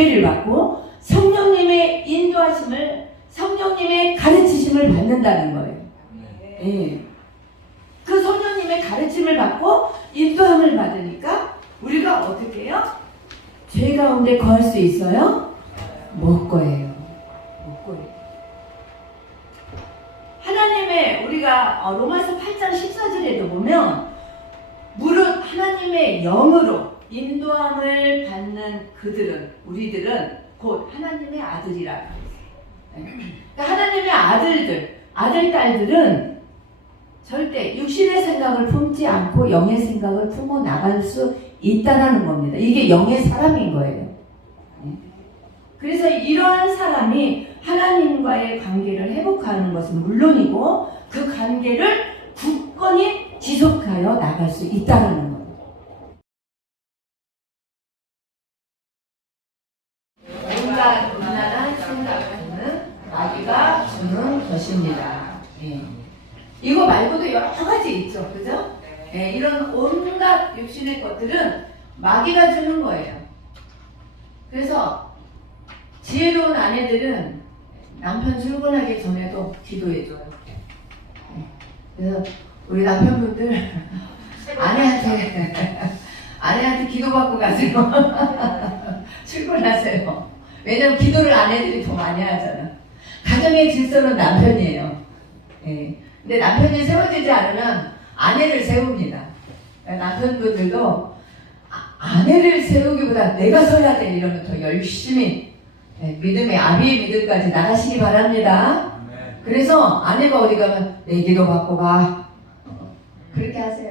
은혜를 받고 성령님의 인도하심을, 성령님의 가르치심을 받는다는 거예요. 예. 그 성령님의 가르침을 받고 인도함을 받으니까 우리가 어떻게 해요? 죄 가운데 거할 수 있어요? 못 거예요. 못 거예요. 하나님의, 우리가 로마서 8장 14절에도 보면 무릇 하나님의 영으로 인도함을 받는 그들은, 우리들은 곧 하나님의 아들이라. 그러니까 하나님의 아들들, 아들, 딸들은 절대 육신의 생각을 품지 않고 영의 생각을 품어 나갈 수 있다는 겁니다. 이게 영의 사람인 거예요. 그래서 이러한 사람이 하나님과의 관계를 회복하는 것은 물론이고 그 관계를 굳건히 지속하여 나갈 수 있다는 겁니다. 온갖 음란한 생각하는 마귀가 주는 것입니다. 예. 이거 말고도 여러 가지 있죠, 그죠? 예, 이런 온갖 육신의 것들은 마귀가 주는 거예요. 그래서 지혜로운 아내들은 남편 출근하기 전에도 기도해줘요. 그래서 우리 남편분들 아내한테 기도받고 가세요. 출근하세요. 왜냐면 기도를 아내들이 더 많이 하잖아. 가정의 질서는 남편이에요. 예. 근데 남편이 세워지지 않으면 아내를 세웁니다. 남편분들도 아내를 세우기보다 내가 서야 돼 이러면 더 열심히 믿음의 아비의 믿음까지 나가시기 바랍니다. 그래서 아내가 어디 가면 내 기도 받고 가. 그렇게 하세요.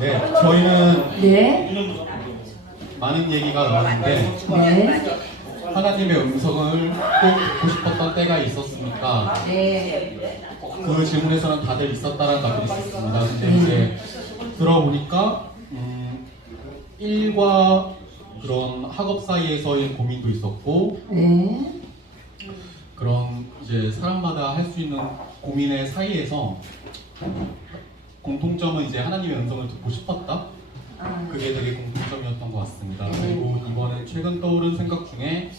네, 저희는 네. 많은 얘기가 나왔는데 네. 하나님의 음성을 꼭 듣고 싶었던 때가 있었습니까? 네. 그 질문에서는 다들 있었다라는 답이 있었습니다. 근데 이제 들어보니까 일과 그런 학업 사이에서의 고민도 있었고 네. 그런 이제 사람마다 할 수 있는 고민의 사이에서 공통점은 이제 하나님의 음성을 듣고 싶었다. 그게 되게 공통점이었던 것 같습니다. 그리고 이번에 최근 떠오른 생각 중에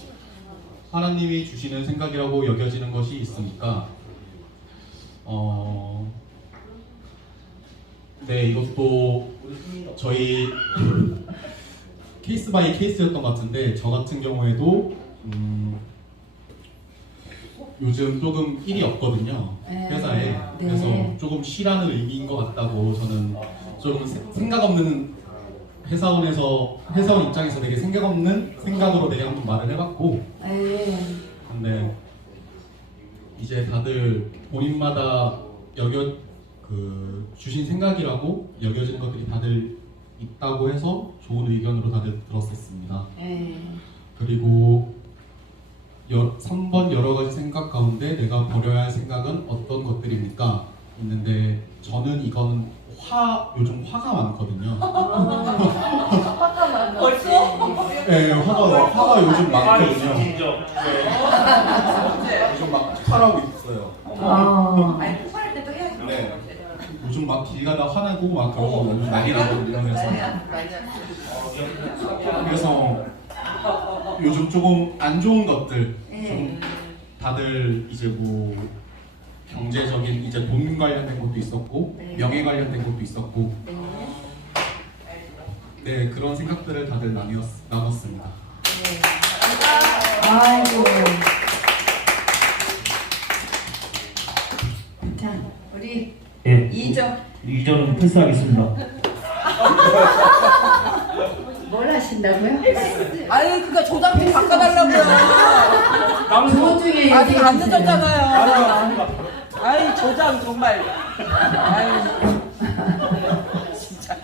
하나님이 주시는 생각이라고 여겨지는 것이 있으니까 네, 이것도 저희 케이스 바이 케이스였던 것 같은데 저 같은 경우에도 요즘 조금 일이 없거든요, 회사에. 그래서 조금 쉬라는 의미인 것 같다고 저는 좀 생각 없는 회사원 입장에서 되게 생각 없는 생각으로 되게 한번 말을 해봤고 근데 이제 다들 본인마다 주신 생각이라고 여겨지는 것들이 다들 있다고 해서 좋은 의견으로 다들 들었었습니다. 그리고 3번 여러 가지 생각 가운데 내가 버려야 할 생각은 어떤 것들입니까? 있는데 저는 이거는 요즘 화가 많거든요. 벌써? 네, 화가 요즘 많거든요. 요즘 막 폭발하고 있어요. 아니 폭발할 때도 해야지. 네. 요즘 막 길 가다 화나고 막 그러고 요즘 난리 나거든요. 그래서 요즘 조금 안 좋은 것들, 좀 다들 이제 뭐 경제적인 이제 돈 관련된 것도 있었고 명예 관련된 것도 있었고 네, 그런 생각들을 다들 나눴습니다. 아이고. 자, 우리 예, 2점. 2점은 패스하겠습니다. 뭘 하시 하신다고요? 아니 그니까 조장 좀 바꿔달라고요. 조 중에 아직 안 얘기해주세요. 늦었잖아요. 아이 조장 정말. 아이 진짜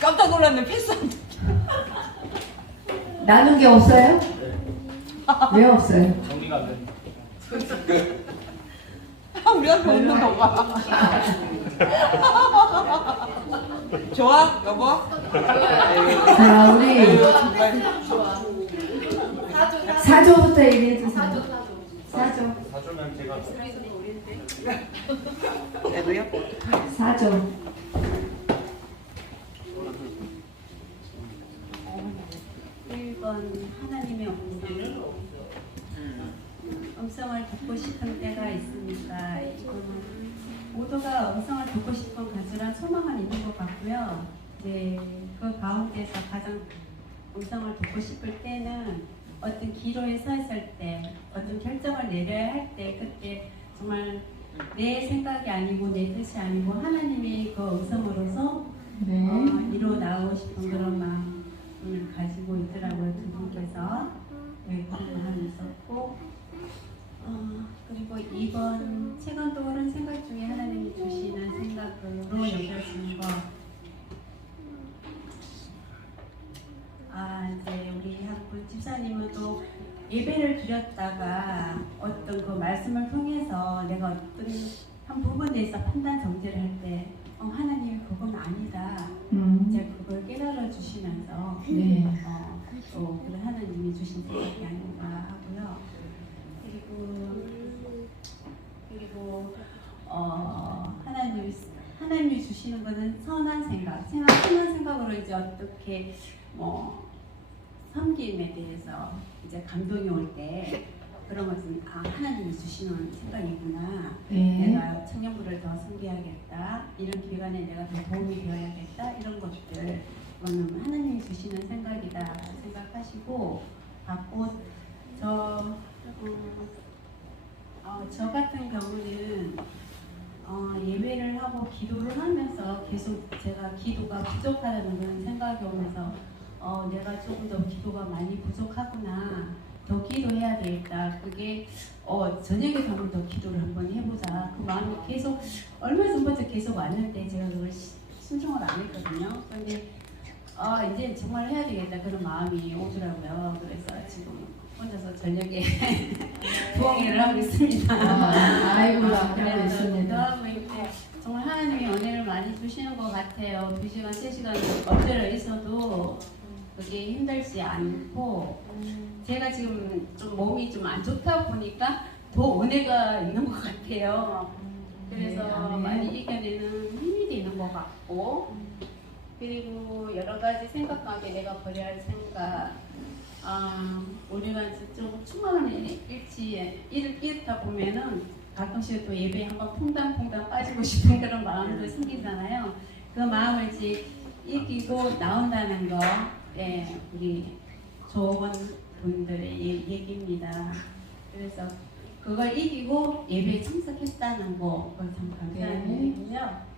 깜짝 놀랐네 패스한테. 나눈 게 없어요? 왜 없어요? 정리가 안 되는. 우리한테 웃는 거 봐. 좋아 여보? 자, 우리 정말 4조부터 얘기해주세요. 4조. 사주면 제가 애도요? 4조. 1번 하나님의 음성을 듣고 싶은 때가 있습니다. 모두가 음성을 듣고 싶은 가수란 소망은 있는 것 같고요. 이제 그 가운데서 가장 음성을 듣고 싶을 때는 어떤 기로에 서 있을 때, 어떤 결정을 내려야 할 때, 그때 정말 내 생각이 아니고 내 뜻이 아니고 하나님이 그 음성으로서 네. 이루어 나오고 싶은 그런 마음을 가지고 있더라고요. 두 분께서. 네, 그런 마음이 있었고 그리고 2번 최근 떠오른 생각 중에 하나님이 주시는 생각으로 여겨지는 것. 이제 우리 한 분 집사님은 또 예배를 드렸다가 어떤 그 말씀을 통해서 내가 어떤 한 부분에 대해서 판단 정죄를 할 때 하나님이 그건 아니다. 이제 그걸 깨달아 주시면서 네. 또 그런 하나님이 주신 생각이 아닌가 하고요. 그리고 하나님이 주시는 거는 선한 생각, 선한 생각으로 이제 어떻게 섬김에 대해서 이제 감동이 올 때 그런 것은 하나님이 주시는 생각이구나. 네. 내가 청년부를 더 섬겨야겠다. 이런 기간에 내가 더 도움이 되어야겠다. 이런 것들 그거는 하나님이 주시는 생각이다 생각하시고 받고 저 같은 경우는 예배를 하고 기도를 하면서 계속 제가 기도가 부족하다는 그런 생각이 오면서 내가 조금 더 기도가 많이 부족하구나. 더 기도해야 되겠다. 그게 저녁에 가면 더 기도를 한번 해보자. 그 마음이 계속 얼마 전부터 계속 왔는데 제가 그걸 신청을 안 했거든요. 그런데 이제 정말 해야 되겠다 그런 마음이 오더라고요. 그래서 지금 혼자서 저녁에 부엉이를 하고 있습니다. 아이고, 하고 그래서 있습니다. 정말 하나님이 은혜를 많이 주시는 것 같아요. 2시간, 3시간 엎드려 있어도 그게 힘들지 않고 제가 지금 좀 몸이 좀 안 좋다 보니까 더 은혜가 있는 것 같아요. 그래서 네. 많이 이겨내는 힘이 되는 것 같고 그리고 여러 가지 생각 가운데 내가 버려야 할 생각 우리가 좀 충만한 일치에 이렇다 보면은 가끔씩 또 예배에 한번 퐁당퐁당 빠지고 싶은 그런 마음도 생기잖아요. 그 마음을 이제 이기고 나온다는 거, 우리 좋은 분들의 얘기입니다. 그래서 그걸 이기고 예배에 참석했다는 거, 그걸 참 감사한 네. 일이고요.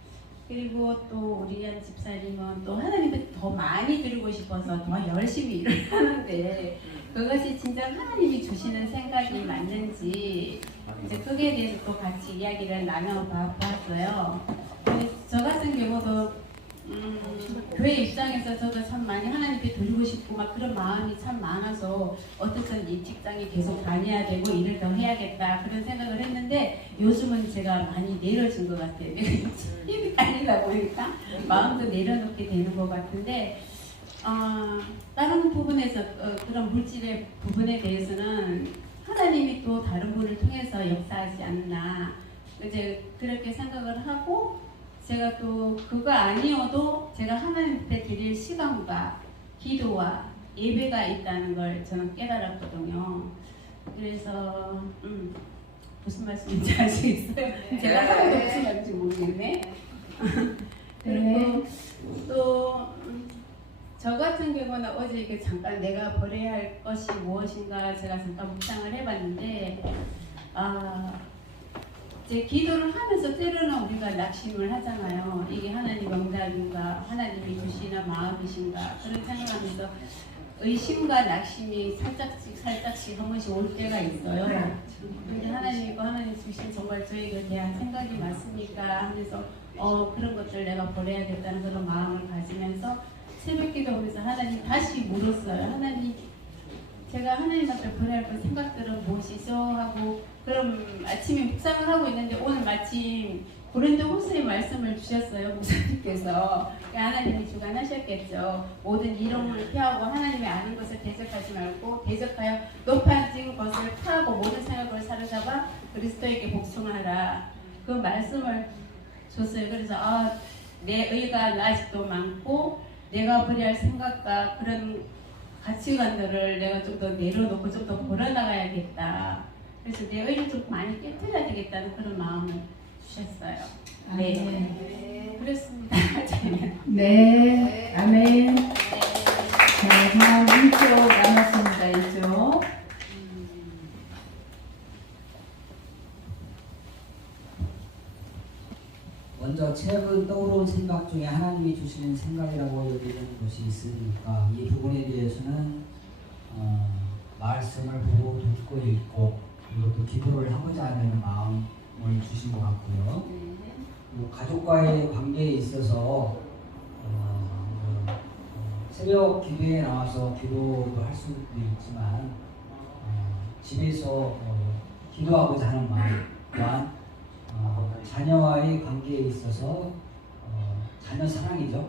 그리고 또 우리 한 집사님은 또 하나님을 더 많이 드리고 싶어서 더 열심히 일을 하는데 그것이 진짜 하나님이 주시는 생각이 맞는지 이제 거기에 대해서 또 같이 이야기를 나눠봤어요. 저 같은 경우도 교회 입장에서 저도 참 많이 하나님께 드리고 싶고 막 그런 마음이 참 많아서 어떻든 이 직장에 계속 다녀야 되고 일을 더 해야겠다 그런 생각을 했는데 요즘은 제가 많이 내려진 것 같아요. 힘이 딸리다 보니까 마음도 내려놓게 되는 것 같은데 다른 부분에서 그런 물질의 부분에 대해서는 하나님이 또 다른 분을 통해서 역사하지 않나 이제 그렇게 생각을 하고 제가 또 그거 아니어도 제가 하나님께 드릴 시간과 기도와 예배가 있다는 걸 저는 깨달았거든요. 그래서 무슨 말씀인지 알 수 있어요? 제가 하나도 무슨 말인지 모르겠네. 그리고 또 저 같은 경우는 어제 이렇게 잠깐 내가 버려야 할 것이 무엇인가 제가 잠깐 묵상을 해봤는데 이제 기도를 하면서 때로는 우리가 낙심을 하잖아요. 이게 하나님 응답인가, 하나님이 주시는 마음이신가 그런 생각하면서 의심과 낙심이 살짝씩 한 번씩 올 때가 있어요. 근데 하나님과 하나님 주신 정말 저에게 대한 생각이 맞습니까 하면서 그런 것들 내가 버려야겠다는 그런 마음을 가지면서 새벽 기도하면서 하나님 다시 물었어요. 하나님 제가 하나님 앞에 버려야 할 생각들은 무엇이죠? 하고 그럼 아침에 묵상을 하고 있는데 오늘 마침 고린도후서의 말씀을 주셨어요. 목사님께서 하나님이 주관하셨겠죠. 모든 이론을 피하고 하나님의 아는 것을 대적하지 말고 대적하여 높아진 것을 파하고 모든 생각을 사로잡아 그리스도에게 복종하라. 그 말씀을 줬어요. 그래서 내 의가 아직도 많고 내가 버려야 할 생각과 그런 가치관들을 내가 좀 더 내려놓고 좀 더 벌어나가야겠다. 그래서 내 의를 좀 많이 깨뜨려야 되겠다는 그런 마음을 주셨어요. 네. 그렇습니다. 네, 아멘. 자, 다음 1조 남았습니다. 1조. 먼저 최근 떠오른 생각 중에 하나님이 주시는 생각이라고 여기는 것이 있으니까 이 부분에 대해서는 말씀을 보고 듣고 읽고 그리고 또 기도를 하고자 하는 마음을 주신 것 같고요. 그리고 가족과의 관계에 있어서 새벽 기도에 나와서 기도도 할 수도 있지만 집에서 기도하고자 하는 마음 또한 자녀와의 관계에 있어서 자녀 사랑이죠.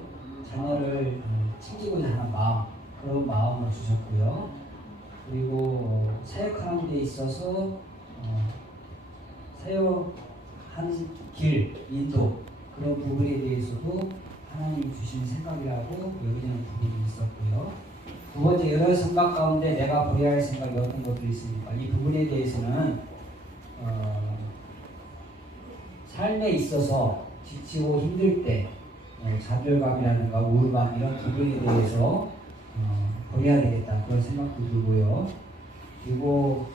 자녀를 챙기고자 하는 마음 그런 마음을 주셨고요. 그리고 사역하는 데 있어서 사역하는 길 인도 그런 부분에 대해서도 하나님이 주신 생각이라고 여기는 부분이 있었고요. 두 번째 여러 생각 가운데 내가 버려야 할 생각이 어떤 것도 있습니까? 이 부분에 대해서는 삶에 있어서 지치고 힘들 때 좌절감이라든가 우울감 이런 부분에 대해서 버려야 되겠다 그런 생각도 들고요. 그리고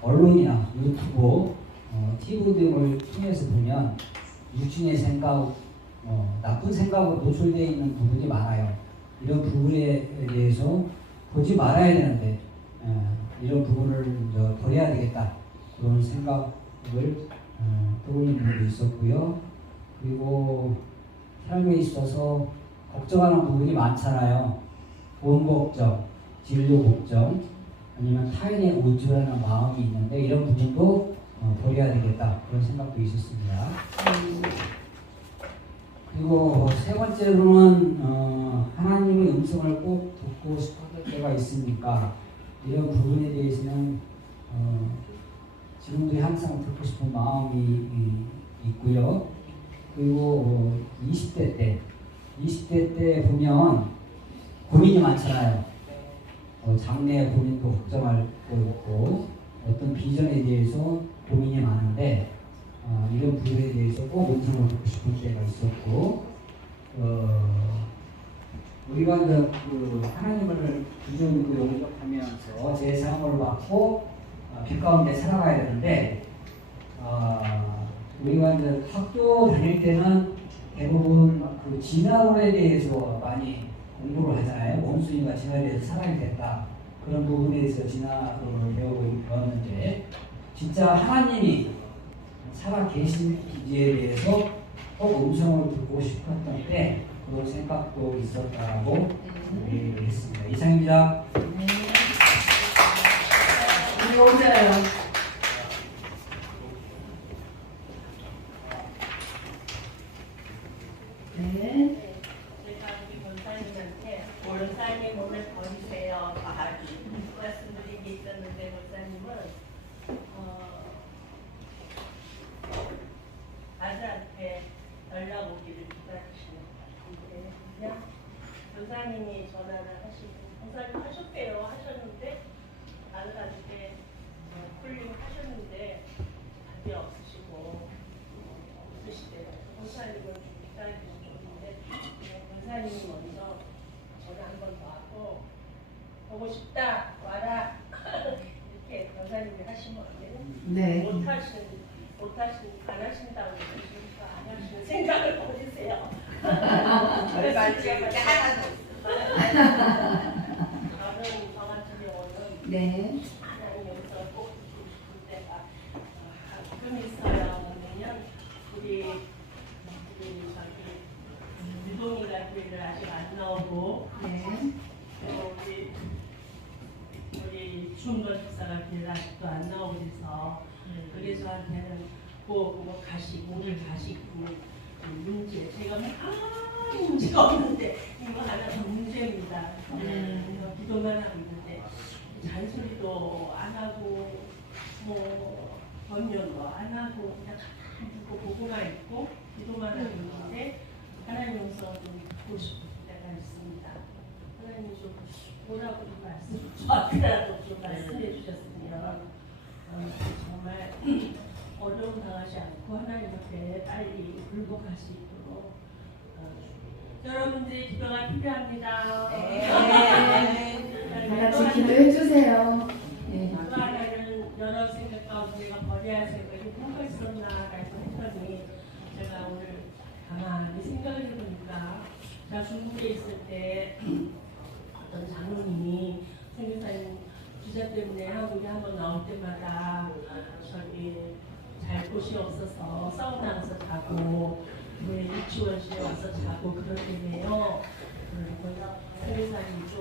언론이나 유튜브, TV 등을 통해서 보면 육신의 생각, 나쁜 생각으로 노출되어 있는 부분이 많아요. 이런 부분에 대해서 보지 말아야 되는데 이런 부분을 버려야 되겠다 그런 생각을 떠올리는 분도 있었고요. 그리고 삶에 있어서 걱정하는 부분이 많잖아요. 돈 걱정, 진료 걱정, 아니면 타인의 의존하는 마음이 있는데 이런 부분도 버려야 되겠다 그런 생각도 있었습니다. 그리고 세 번째로는 하나님의 음성을 꼭 듣고 싶었을 때가 있으니까 이런 부분에 대해서는 지금도 항상 듣고 싶은 마음이 있고요. 그리고 20대 때 보면 고민이 많잖아요. 장래 고민도 걱정할 거 있고 어떤 비전에 대해서 고민이 많은데 이런 부분에 대해서 꼭 음성을 듣고 싶은 때가 있었고 우리가 하나님을 구주로 영접하면서 제 사랑을 받고 빛 가운데 살아가야 되는데 우리가 이제 학교 다닐 때는 대부분 그 진화론에 대해서 많이 공부를 하잖아요. 원숭이가 진화에 대해서 사람이 됐다 그런 부분에 대해서 진화론을 배웠는데 진짜 하나님이 살아 계신 기지에 대해서 꼭 음성을 듣고 싶었던 때 그런 생각도 있었다고 얘기를 했습니다. 이상입니다. 우리 오자요. 네. 제가 우리 목사님한테 목사님 오늘 버리세요 말씀드린 게 있었는데 목사님은 아들한테 연락 오기를 기다리시는 것 같은데 교사님이 전화를 하시고 목사님 하셨대요 하셨는데 아들한테 쿨링 하셨는데 답이 없으시고 없으시대요. 목사님을 좀 기다리는 중인데 목사님이 먼저 전화 한 번 더 하고 보고 싶다 와라 이렇게 목사님이 하시면 안 돼요? 네. 안 하신다고 안 하시는 생각을 버리세요. 왜 말지? 하나도. 저는 저 같은 경우는 네. 하나님 여기서 꼭 볼 때가 가끔 있어요. 뭐냐면 우리 저기 유동이가 교회를 아직 안 나오고 네. 또 우리 주은건 집사가 교회를 아직도 안 나오고 그래서 그게 저한테는 뭐 가식 오늘 가식 문제 제가 아무 문제가 없는데 이거 하나 더 문제입니다. 기도만 하고 있는데 잔소리도 안 하고 뭐 변명도 안 하고 그냥 가만히 듣고 보고만 있고 기도만 하고 있는데 하나님 음성을 좀 듣고 싶은 때가 있습니다. 하나님이 좀 뭐라고 좀 저한테라도 좀 말씀해 주셨으면 정말 어려움 당하지 않고 하나님 앞에 빨리 굴복할 수 있도록 여러분들의 기도가 필요합니다. 다 같이 기도해 주세요. 네. 또 하나는 여러 생각 가운데 내가 버려야 할 생각이 뭐가 있었나라고 했더니 제가 오늘 가만히 생각을 해보니까 제가 중국에 있을 때 어떤 장로님이 선교사님 기자 때문에 한국에 한번 나올 때마다 저기 잘 곳이 없어서 사우나에서 자고 왜 유치원실에 와서 자고 그러는데요. 그리고 선교사님 좀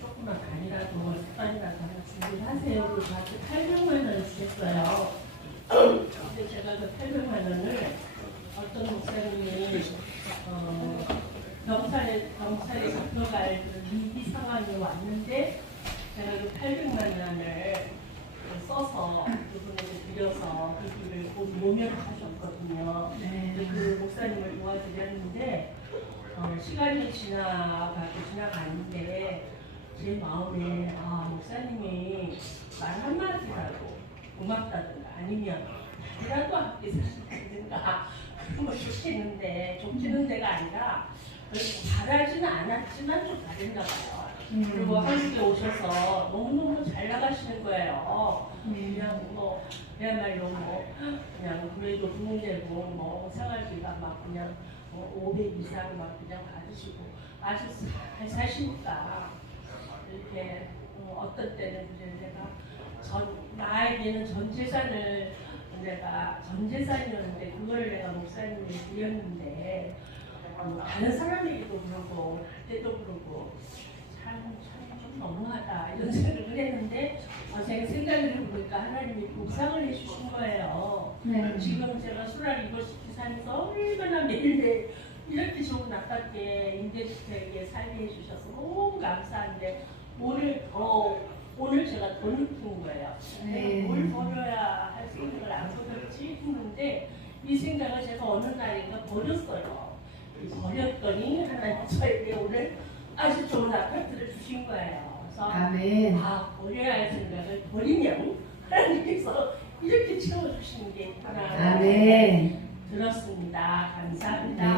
조금만 간이라도 습관이라도 하나 준비를 하세요. 그리고 저한테 800만 원을 주셨어요. 근데 제가 그 800만 원을 어떤 목사님이 경찰에 잡혀갈 위기 상황이 왔는데 제가 그 800만 원을 써서 그분에게 드려서 그분을 모면하셨거든요. 그 목사님을 도와드렸는데 시간이 지나가는데 제 마음에 목사님이 말 한마디라도 고맙다든가 아니면 이라도 함께 사시든가 그런 거 좋겠는데 좋지는 데가 아니라 바라지는 않았지만 좀 다른가 봐요. 그리고 한국에 오셔서 너무너무 잘 나가시는 거예요. 그냥 뭐 그야말로 뭐 그냥 그래도 부모님고 뭐 생활비가 막 그냥 500 이상 막 그냥 받으시고 아주 잘 사시니까 이렇게 어떤 때는 이제 내가 나에게는 전 재산을 내가 전 재산이었는데 그걸 내가 목사님에 드렸는데 다른 사람에게도 그러고 때도 그러고 참 좀 너무하다 이런 생각을 했는데 제가 생각을 해보니까 하나님이 복상을 해주신 거예요. 네. 지금 제가 수랄 이거시티 산에서 얼마나 매일매일 이렇게 좋은 아파트에 임대주택에 살게 해주셔서 너무 감사한데 오늘 제가 돈을 푼 거예요. 네. 뭘 벌어야 할 생각을 안 버렸지 했는데 이 생각을 제가 어느 날인가 버렸어요. 버렸더니 하나님 저에게 오늘 아주 좋은 아파트를 주신 거예요. 그래서 아멘. 버려야 할 생각을 버리면 하나님께서 이렇게 채워주시는 게 있구나 아멘. 들었습니다. 감사합니다.